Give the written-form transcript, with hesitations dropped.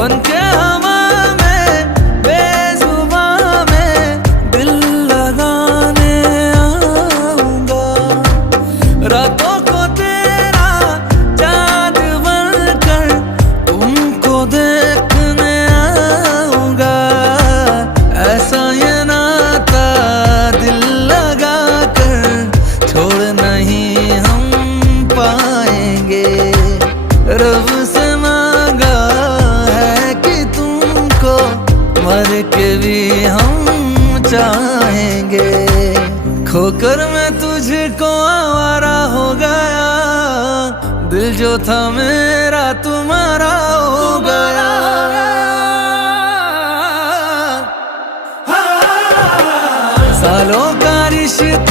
बनके हवा में बेजुबां में दिल लगाने आऊंगा। रातों को तेरा चाँद बनकर तुमको देखने आऊंगा। ऐसा ये नाता दिल लगा कर छोड़ नहीं हम पाएंगे। रब से मांगा है कि तुमको मर के भी हम चाहेंगे। खोकर मैं तुझको आवारा हो गया, दिल जो था मेरा तुम्हारा हो गया। सालों का रिश्ता